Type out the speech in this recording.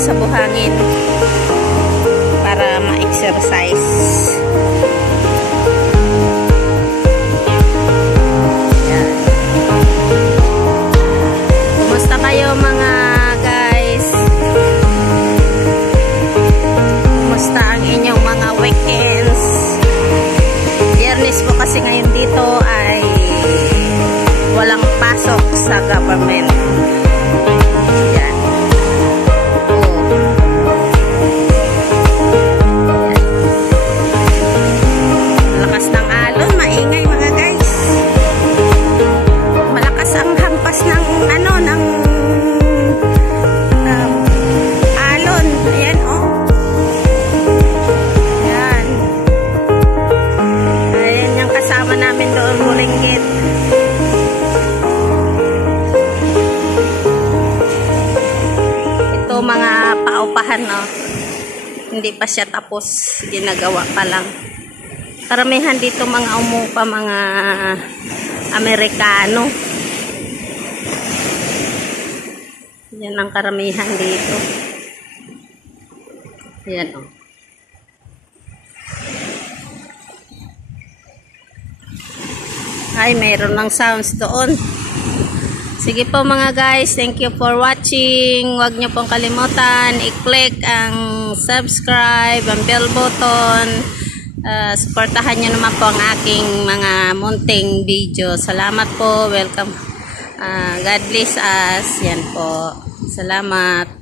sa buhangin para ma-exercise. Yan. Kumusta kayo mga guys? Kumusta ang inyong mga weekends? Biyernes po kasi ngayon dito ay walang pasok sa government. Yan. Malakas ng alon, maingay mga guys. Malakas ang hampas ng ng alon. Ayan oh. Yan. Ayan yung kasama namin doon, Bulinggit. Mga paupahan, no? Hindi pa siya tapos, ginagawa pa lang. Karamihan dito mga umupa, mga Amerikano. Yan ang karamihan dito. Yan oh. Ay, mayroon ng sounds doon. Sige po mga guys, thank you for watching. Huwag nyo pong kalimutan i-click ang subscribe, ang bell button. Supportahan nyo naman po ang aking mga munting video. Salamat po, welcome. God bless us. Yan po. Salamat.